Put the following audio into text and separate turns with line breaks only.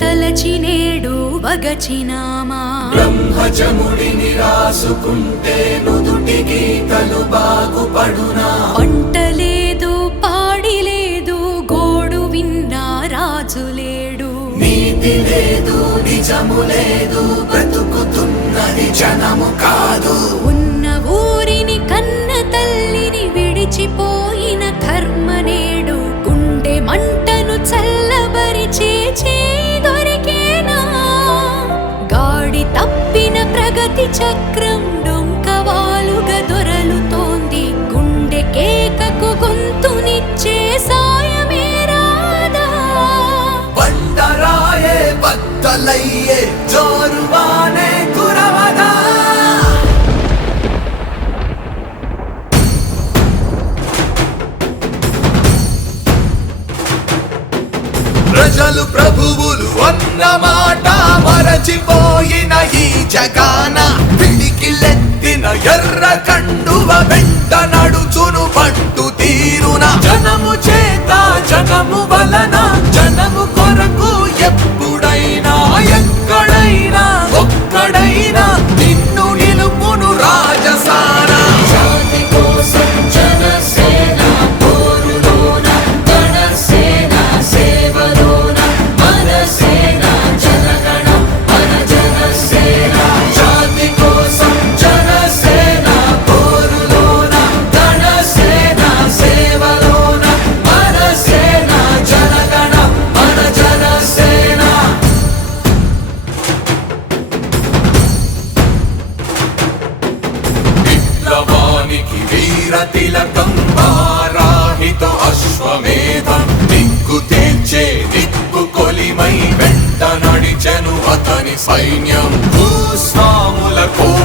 తలచి నేడు వగచినామా.
బ్రహ్మజముడిని రాసుకుంటే నుదుటి గీతలు బాగుపడునా.
పంట లేదు పాడి లేదు గోడు విన్నా రాజు లేడు
నీతి లేదు నిజము లేదు
చక్రం డొంకవాలుగా దొరలుతోంది. గుండె కేకకు గొంతునిచ్చే సాయమే రాదా
బండరాయే బద్దలయ్యే ప్రజలు ప్రభువులు అన్న మాట మరచిపోయిన ఈ జగాన. పిడికిలెత్తిన ఎర్ర కండువ వెళ్ళి సైన్యం భూస్వాముల కోట